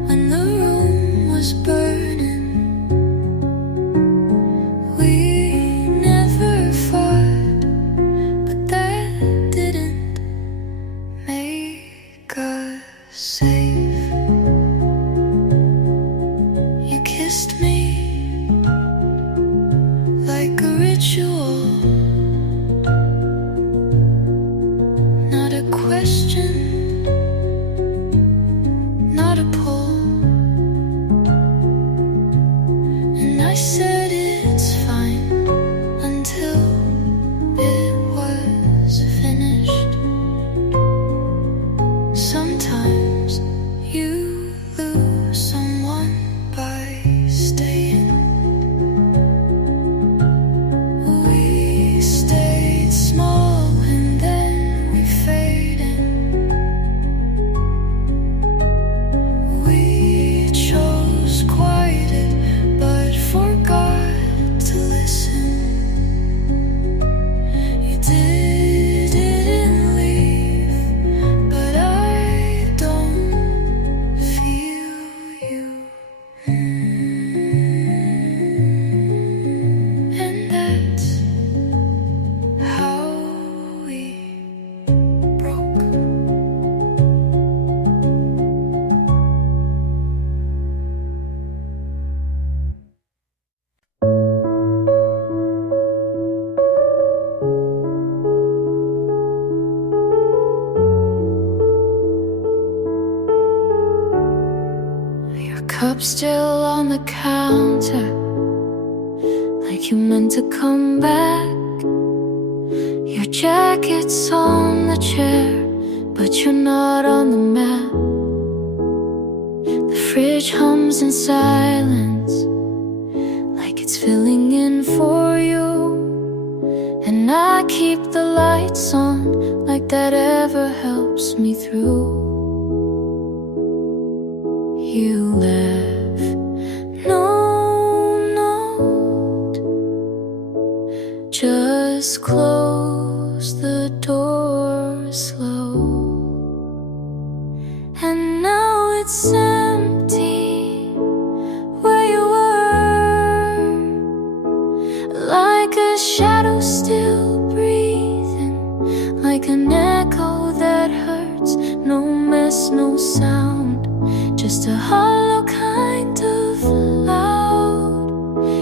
when the room was burning. We never fought, but that didn't make us safe. You kissed me like a ritual, not a question, not a pull. And I said it's fine until it was finished. Sometimes you lose someone by staying. We stayed small and then we faded. We chose quieted but forgot to listen. You didn't leave, but I don't feel you. And that's how we broke. Your cup still on the counter, like you meant to come back. Your jacket's on the chair, but you're not on the map. The fridge hums in silence, like it's filling in for you. And I keep the lights on, like that ever helps me through. You left no note, just close the door slow. And now it's empty where you were, like a shadow still breathing, like an echo that hurts. No mess, no sound, just a hollow kind of loud.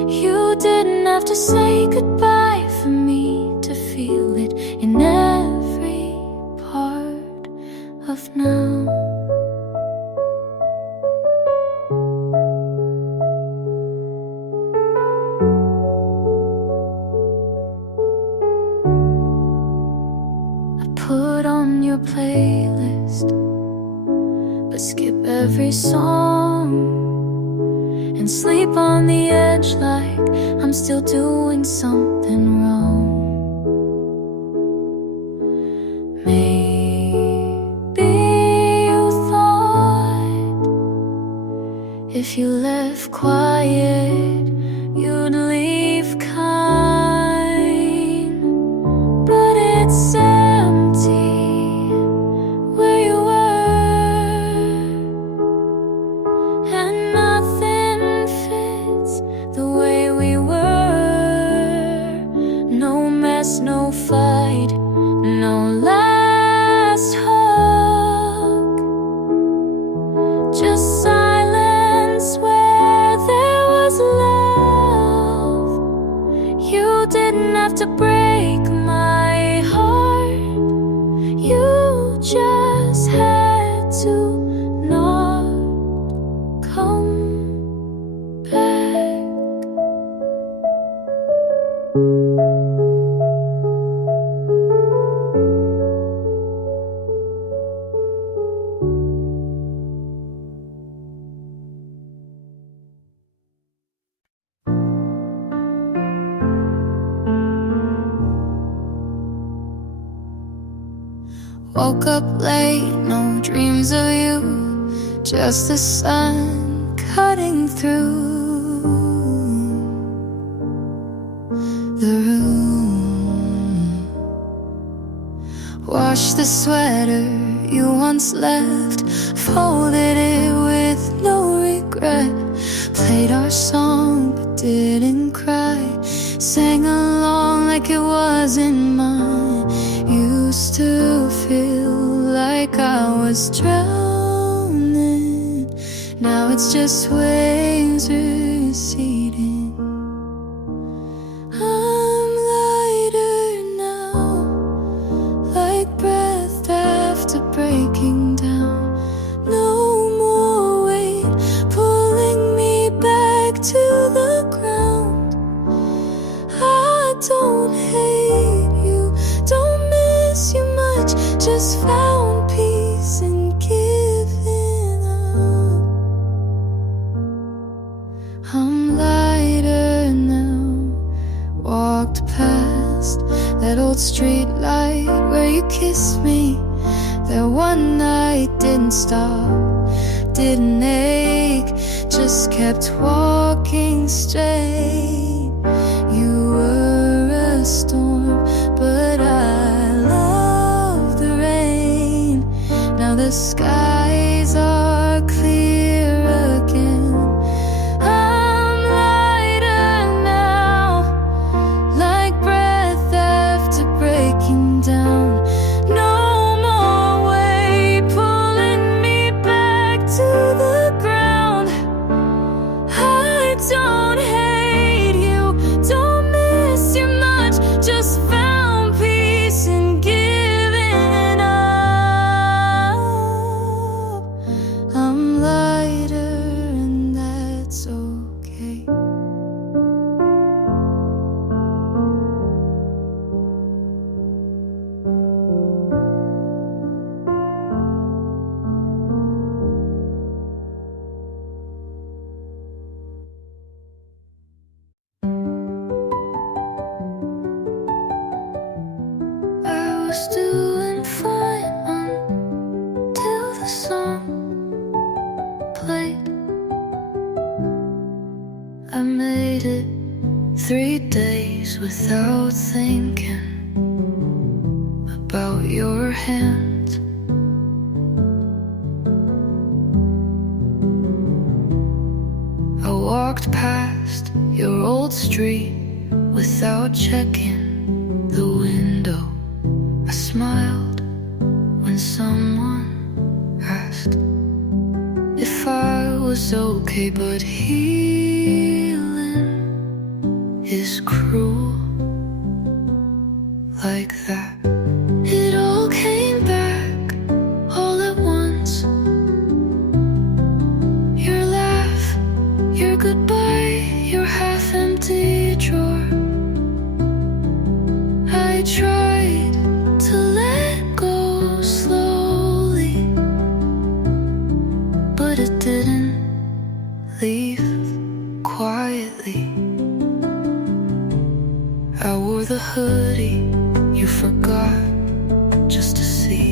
You didn't have to say goodbye for me to feel it in every part of now. I put on your playlist, but skip every song and sleep on the edge like I'm still doing something wrong. Maybe you thought if you left quiet, you'd leave kind, but it's empty where you were, and nothing fits the way we were. No mess, no fight, no last hug, just silence where there was love. You didn't have to break my heart, you just had to not come back. Woke up late, no dreams of you, just the sun cutting through the room. Washed the sweater you once left, folded it with no regret. Played our song but didn't cry, sang along like it wasn't mine. Used to feel like I was drowning, now it's just waves receding. I'm lighter now, like breath after breaking down. No more weight pulling me back to the ground. I don't hate you, don't miss you much, just found peace in giving up. I'm lighter now, walked past that old street light where you kissed me. That one night didn't stop, didn't ache, just kept walking straight. You were a storm, but I love the rain. Now the skies are clear again. I'm lighter now, like breath after breaking down. No more weight pulling me back to the ground. I don't hate you, don't miss you much, just found peace in giving up. was doing fine until the song played. I made it 3 days without thinking about your hand. I walked past your old street without checking the window. I smiled when someone asked if I was okay, but healing is cruel like that. It all came back all at once. Your laugh, your goodbye, your half-empty drawer. I tried to let go slowly, but it didn't leave quietly. I wore the hoodie you forgot just to see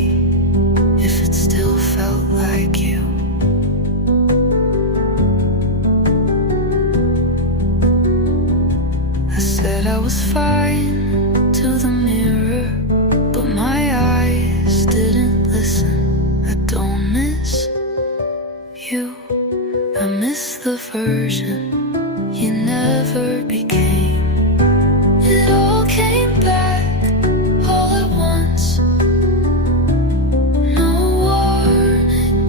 if it still felt like you. I said I was fine to the mirror, but my eyes didn't listen. I don't miss you, I miss the version you never became. It all came back all at once, no warning,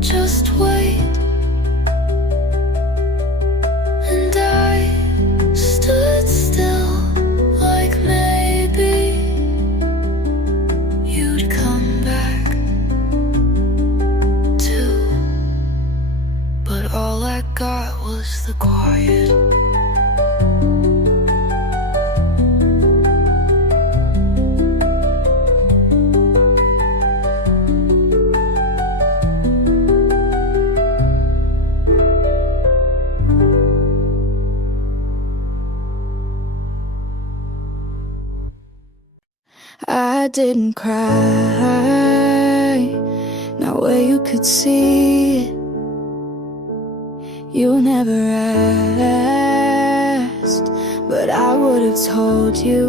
just wait. And I stood still like maybe you'd come back too. But all I got was the quiet. I didn't cry, not where you could see it. You never asked, but I would have told you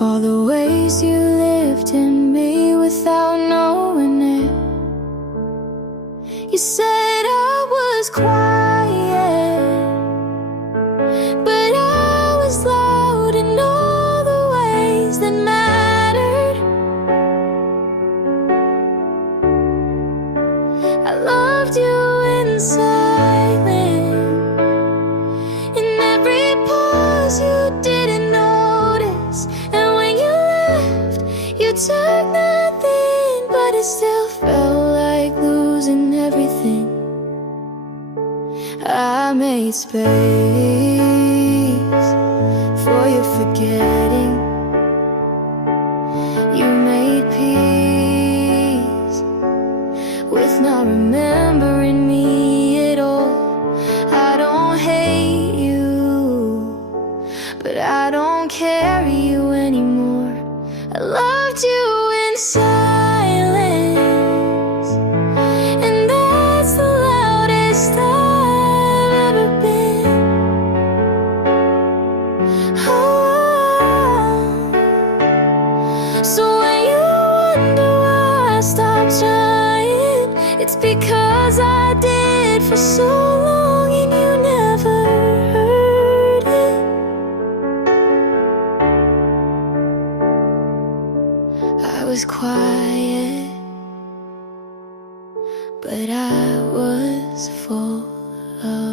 all the ways you lived in me without knowing it. You said I was quiet, but I was loud in all the ways that mattered. I loved you in silence, in every pause you didn't notice. And when you left, you took nothing, but it still felt like losing everything. I made space for your forgetting. You made peace with not remembering me at all. I don't hate you, but I don't carry you anymore. I loved you in silence, and that's the loudest I've ever been. Oh, so when you wonder why I stopped trying, it's because I did for so long and you never heard it. I was quiet, but I was full of